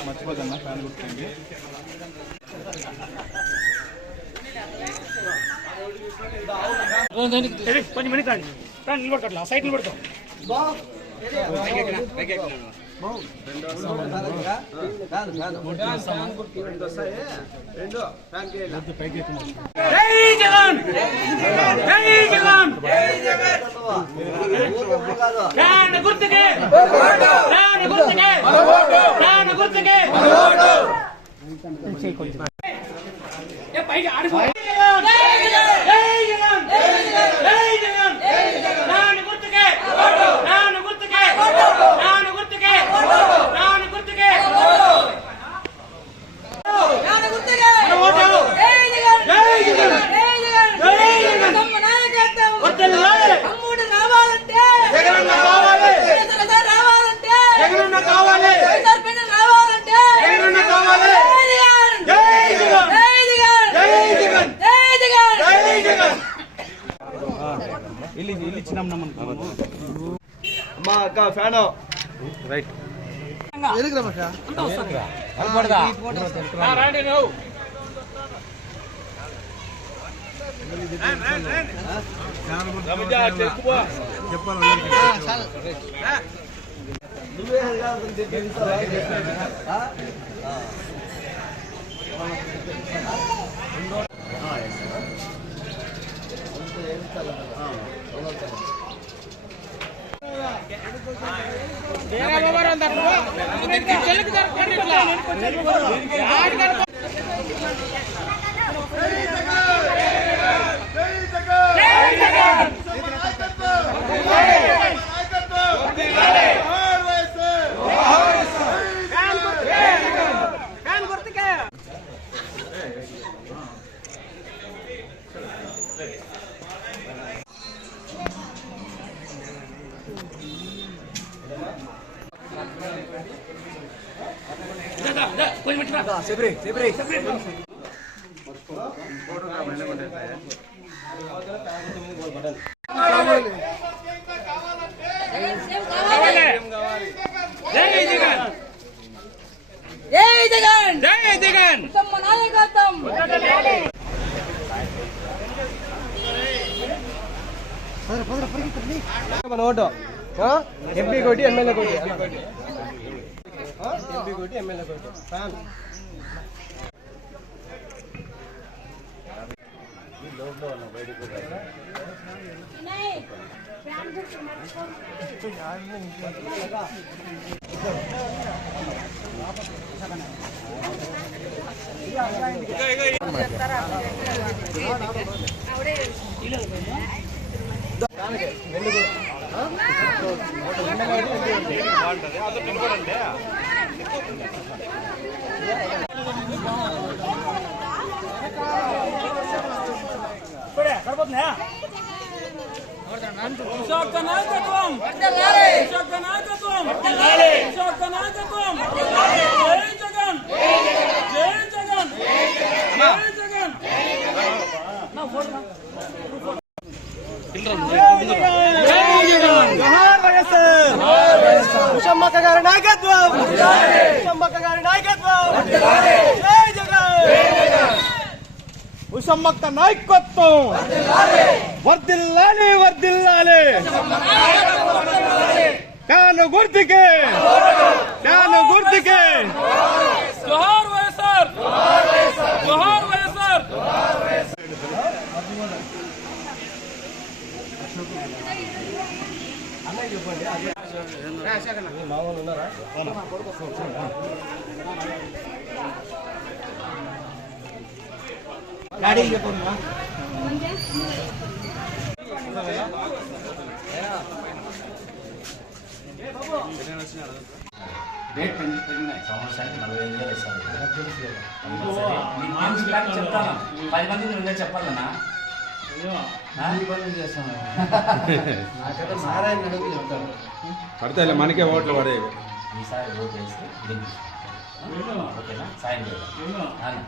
మర్చిపోదన్నా fan గుర్తుంది కొంచెం money కాండి నిలబడతా సైట్ నిలబడతాం ఫ్యాన్ రైట్ మన ఓటు ఎంపీ కోటి ఎమ్మెల్యే కోటి ఎంపీ కోటి ఎమ్మెల్యే కోటి ఫ్యాన్ ఉషమ్మక్క నాయకత్వం వర్ధిల్లాలి వర్ధిల్లాలి ఫ్యాన్ గుర్తుకే ఫ్యాన్ గుర్తుకే జోహార్ వైఎస్ఆర్ జోహార్ వైఎస్ఆర్ మామూలు ఉన్నారా गाड़ी రేట్ పెరిగినాయి. సంవత్సరానికి 45,000 ఇస్తారు. తెలుసు కదా. కంపల్సరీ. నీకు మంచి ప్లాన్ చెప్తాను. 10 మందికి నువ్వే చెప్పాలన్నా. ఈ పనులు చేస్తాను. నాకైతే నారాయణ అడుగు చెప్తాను. పడతాయి మనకే ఓట్లు పడేవి. ఈసారి ఓటు వేసి గెలిపిస్తాను. ఓకేనా? సాయం చేయాలి.